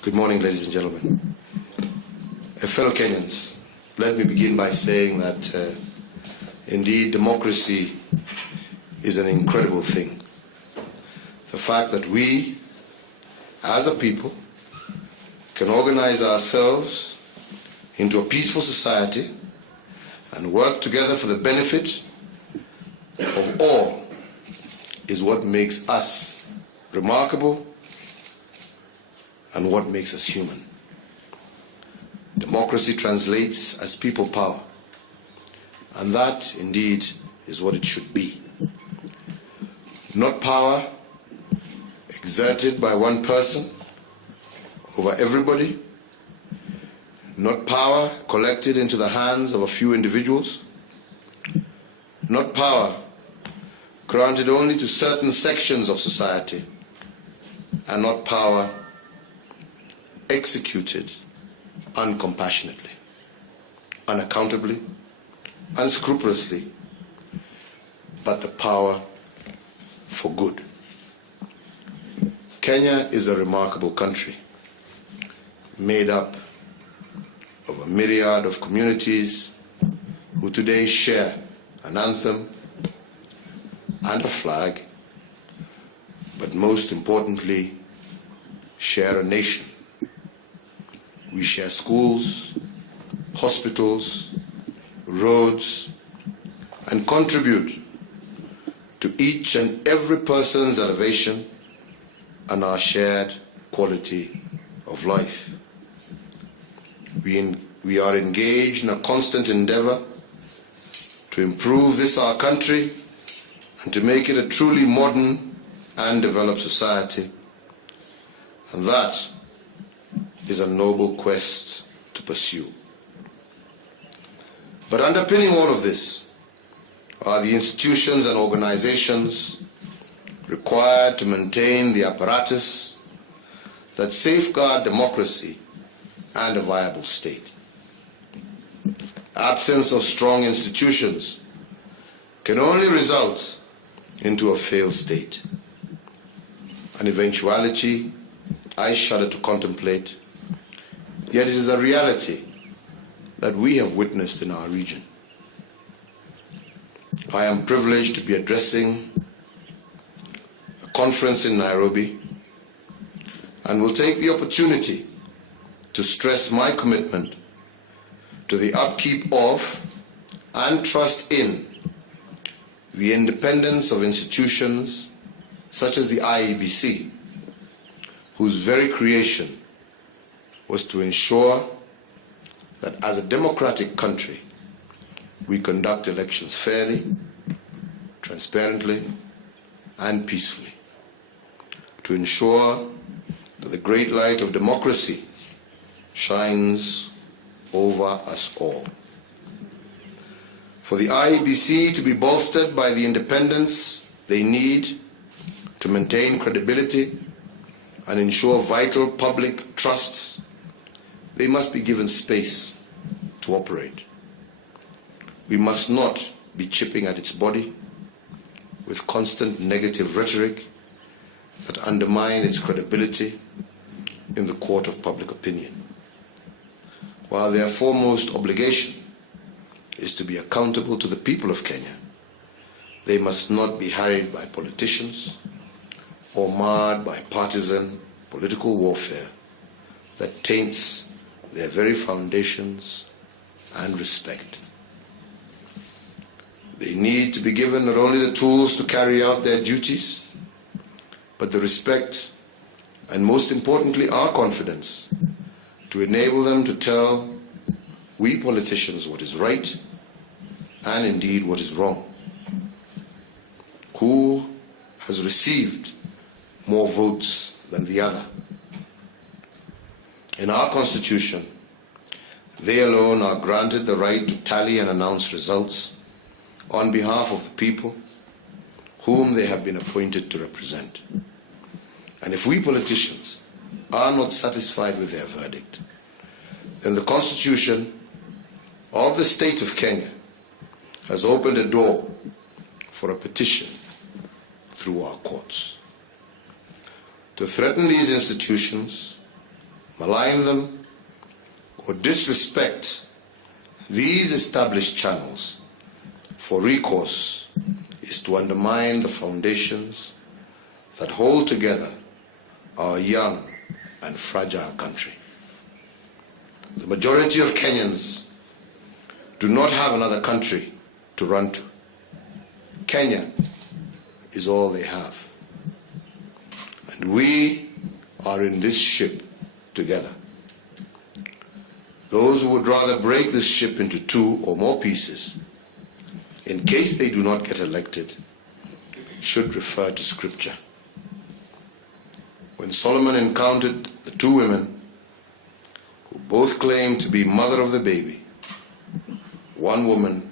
Good morning, ladies and gentlemen. Fellow Kenyans, let me begin by saying that indeed democracy is an incredible thing. The fact that we, as a people, can organize ourselves into a peaceful society and work together for the benefit of all is what makes us remarkable and what makes us human. Democracy translates as people power, and that indeed is what it should be. Not power exerted by one person over everybody, not power collected into the hands of a few individuals, not power granted only to certain sections of society, and not power executed uncompassionately, unaccountably, unscrupulously, but the power for good. Kenya is a remarkable country, made up of a myriad of communities who today share an anthem and a flag, but most importantly, share a nation. We share schools, hospitals, roads, and contribute to each and every person's elevation and our shared quality of life. We are engaged in a constant endeavor to improve this our country and to make it a truly modern and developed society. And that is a noble quest to pursue. But underpinning all of this are the institutions and organizations required to maintain the apparatus that safeguard democracy and a viable state. Absence of strong institutions can only result into a failed state, an eventuality I shudder to contemplate, yet it is a reality that we have witnessed in our region. I am privileged to be addressing a conference in Nairobi and will take the opportunity to stress my commitment to the upkeep of and trust in the independence of institutions such as the IEBC, whose very creation was to ensure that as a democratic country, we conduct elections fairly, transparently, and peacefully, to ensure that the great light of democracy shines over us all. For the IEBC to be bolstered by the independence they need to maintain credibility and ensure vital public trusts, they must be given space to operate. We must not be chipping at its body with constant negative rhetoric that undermine its credibility in the court of public opinion. While their foremost obligation is to be accountable to the people of Kenya, they must not be harried by politicians or marred by partisan political warfare that taints their very foundations and respect. They need to be given not only the tools to carry out their duties, but the respect and, most importantly, our confidence to enable them to tell we politicians what is right and indeed what is wrong. Who has received more votes than the other? In our Constitution, they alone are granted the right to tally and announce results on behalf of the people whom they have been appointed to represent. And if we politicians are not satisfied with their verdict, then the Constitution of the state of Kenya has opened a door for a petition through our courts. To threaten these institutions malign them, or disrespect these established channels for recourse is to undermine the foundations that hold together our young and fragile country. The majority of Kenyans do not have another country to run to. Kenya is all they have. And we are in this ship together. Those who would rather break this ship into two or more pieces, in case they do not get elected, should refer to Scripture. When Solomon encountered the two women who both claimed to be mother of the baby, one woman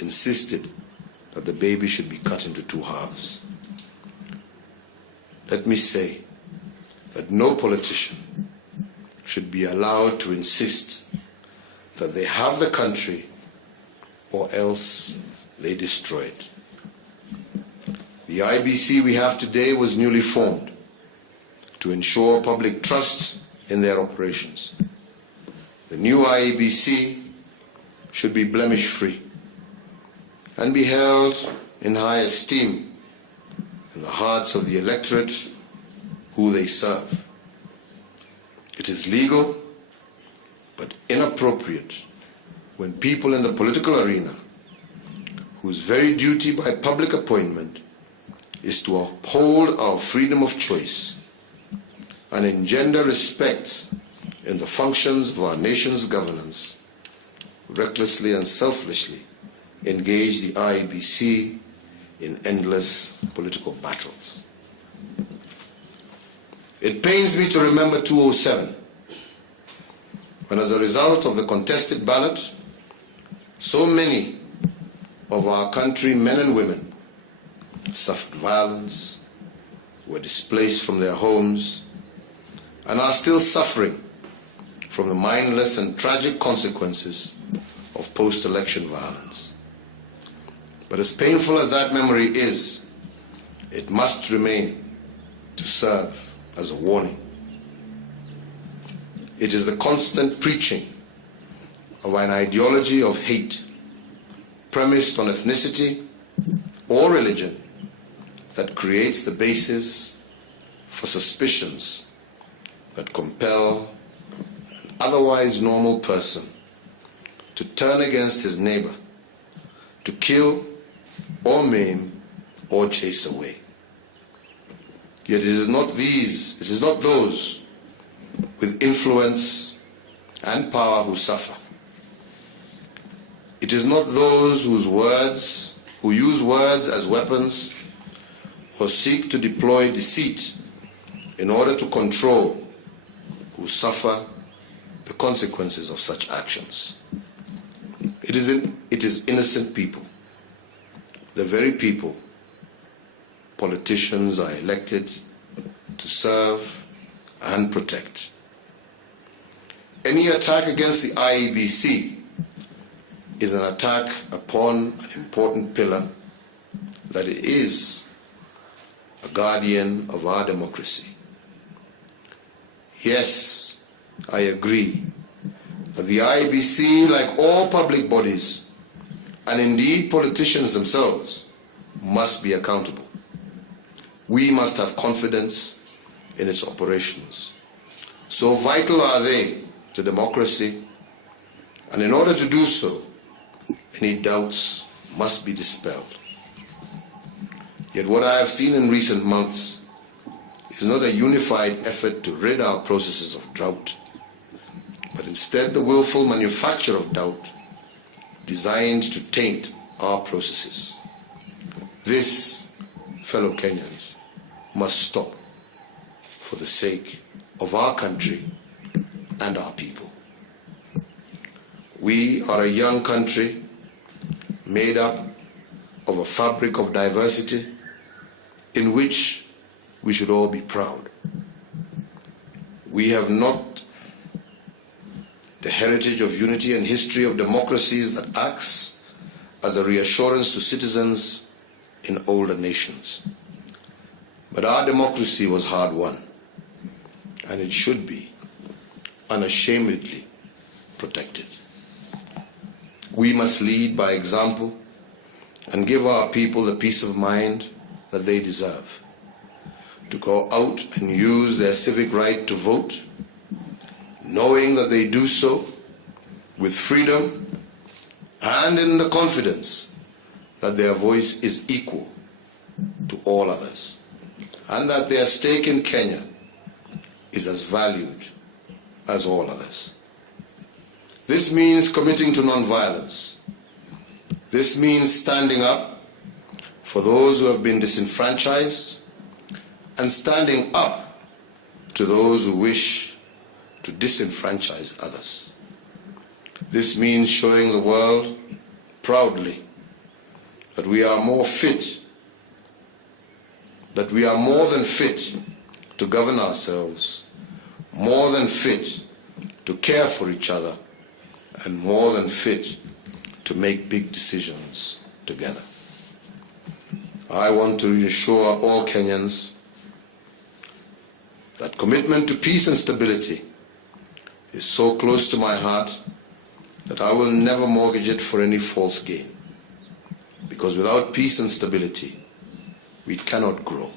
insisted that the baby should be cut into two halves. Let me say that no politician should be allowed to insist that they have the country or else they destroy it. The IEBC we have today was newly formed to ensure public trust in their operations. The new IEBC should be blemish-free and be held in high esteem in the hearts of the electorate who they serve. It is legal but inappropriate when people in the political arena, whose very duty by public appointment is to uphold our freedom of choice and engender respect in the functions of our nation's governance, recklessly and selflessly engage the IEBC in endless political battles. It pains me to remember 2007, when as a result of the contested ballot, so many of our country men and women suffered violence, were displaced from their homes, and are still suffering from the mindless and tragic consequences of post-election violence. But as painful as that memory is, it must remain to serve as a warning. It is the constant preaching of an ideology of hate premised on ethnicity or religion that creates the basis for suspicions that compel an otherwise normal person to turn against his neighbor, to kill or maim or chase away. Yet it is not those with influence and power who suffer. It is not those who use words as weapons or seek to deploy deceit in order to control who suffer the consequences of such actions. It is innocent people, the very people politicians are elected to serve and protect. Any attack against the IEBC is an attack upon an important pillar that is a guardian of our democracy. Yes, I agree that the IEBC, like all public bodies, and indeed politicians themselves, must be accountable. We must have confidence in its operations. So vital are they to democracy, and in order to do so, any doubts must be dispelled. Yet what I have seen in recent months is not a unified effort to rid our processes of doubt, but instead the willful manufacture of doubt designed to taint our processes. This, fellow Kenyans, must stop for the sake of our country and our people. We are a young country made up of a fabric of diversity in which we should all be proud. We have not the heritage of unity and history of democracies that acts as a reassurance to citizens in older nations. But our democracy was hard won, and it should be unashamedly protected. We must lead by example and give our people the peace of mind that they deserve, to go out and use their civic right to vote, knowing that they do so with freedom and in the confidence that their voice is equal to all others, and that their stake in Kenya is as valued as all others. This means committing to non-violence. This means standing up for those who have been disenfranchised and standing up to those who wish to disenfranchise others. This means showing the world proudly that we are more than fit to govern ourselves, more than fit to care for each other, and more than fit to make big decisions together. I want to reassure all Kenyans that commitment to peace and stability is so close to my heart that I will never mortgage it for any false gain. Because without peace and stability, we cannot grow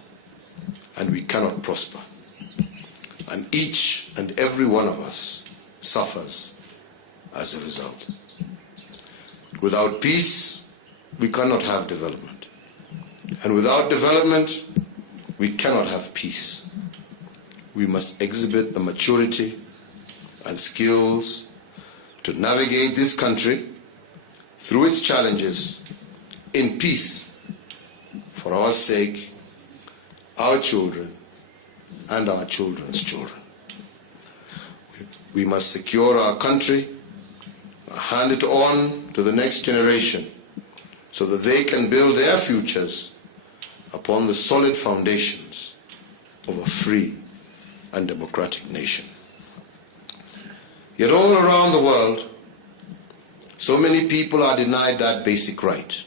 and we cannot prosper. And each and every one of us suffers as a result. Without peace, we cannot have development. And without development, we cannot have peace. We must exhibit the maturity and skills to navigate this country through its challenges in peace for our sake, our children, and our children's children. We must secure our country, hand it on to the next generation so that they can build their futures upon the solid foundations of a free and democratic nation. Yet all around the world, so many people are denied that basic right.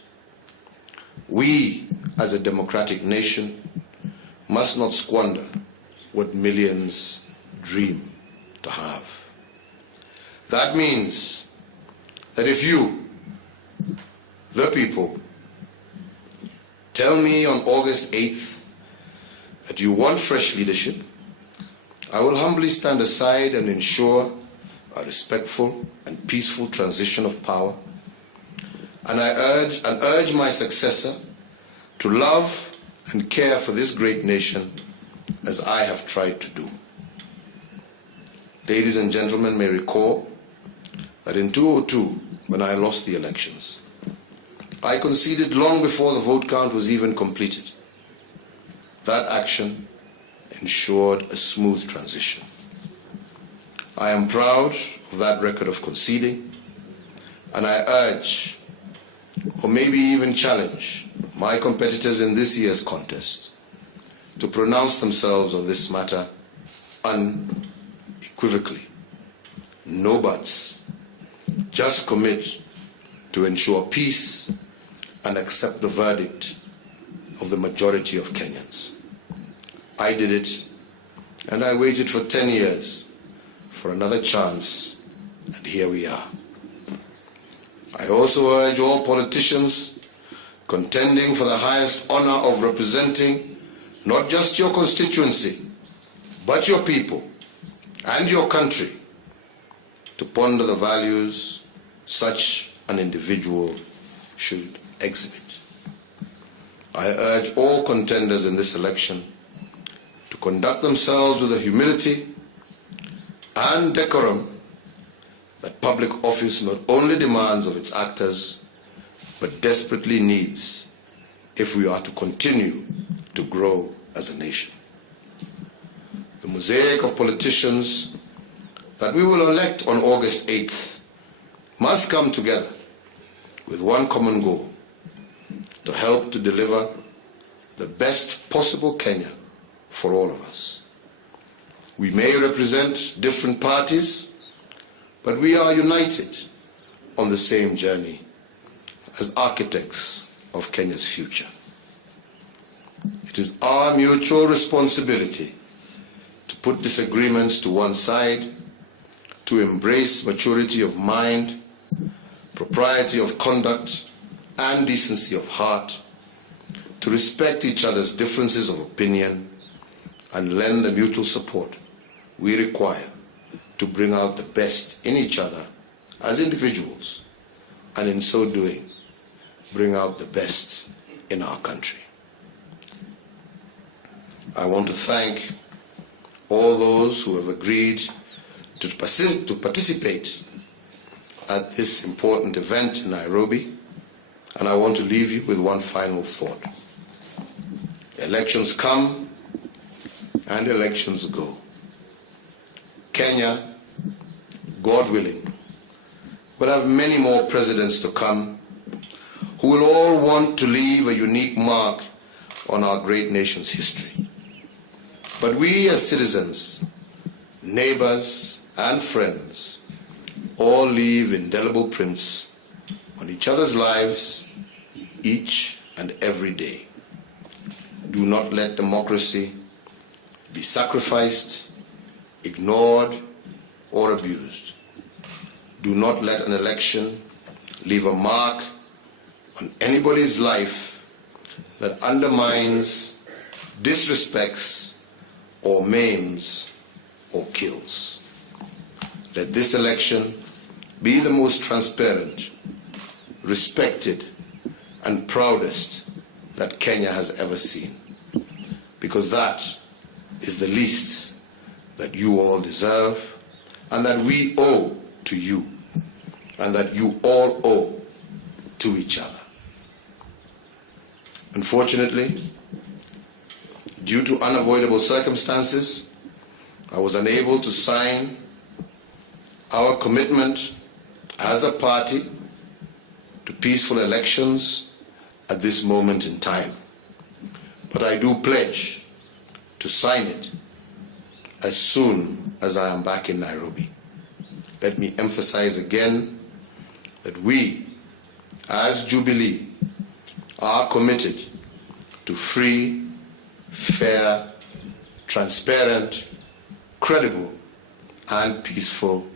We, as a democratic nation, must not squander what millions dream to have. That means that if you, the people, tell me on August 8th that you want fresh leadership, I will humbly stand aside and ensure a respectful and peaceful transition of power. And I urge my successor to love and care for this great nation as I have tried to do. Ladies and gentlemen may recall that in 2002, when I lost the elections, I conceded long before the vote count was even completed. That action ensured a smooth transition. I am proud of that record of conceding, and I urge, or maybe even challenge, my competitors in this year's contest to pronounce themselves on this matter unequivocally. No buts. Just commit to ensure peace and accept the verdict of the majority of Kenyans. I did it, and I waited for 10 years for another chance, and here we are. I also urge all politicians contending for the highest honor of representing not just your constituency, but your people and your country to ponder the values such an individual should exhibit. I urge all contenders in this election to conduct themselves with the humility and decorum that public office not only demands of its actors, but desperately needs if we are to continue to grow as a nation. The mosaic of politicians that we will elect on August 8th must come together with one common goal: to help to deliver the best possible Kenya for all of us. We may represent different parties, but we are united on the same journey as architects of Kenya's future. It is our mutual responsibility to put disagreements to one side to embrace maturity of mind, propriety of conduct, and decency of heart, to respect each other's differences of opinion, and lend the mutual support we require to bring out the best in each other as individuals, and in so doing, bring out the best in our country. I want to thank all those who have agreed to participate at this important event in Nairobi, and I want to leave you with one final thought. Elections come and elections go. Kenya, God willing, will have many more presidents to come who will all want to leave a unique mark on our great nation's history. But we as citizens, neighbors, and friends all leave indelible prints on each other's lives each and every day. Do not let democracy be sacrificed, ignored, or abused. Do not let an election leave a mark on anybody's life that undermines, disrespects, or maims, or kills. Let this election be the most transparent, respected, and proudest that Kenya has ever seen, because that is the least that you all deserve, and that we owe to you, and that you all owe to each other. Unfortunately, due to unavoidable circumstances, I was unable to sign our commitment as a party to peaceful elections at this moment in time. But I do pledge to sign it as soon as I am back in Nairobi. Let me emphasize again that we, as Jubilee, are committed to free, fair, transparent, credible, and peaceful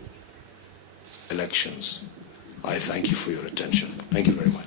elections. I thank you for your attention. Thank you very much.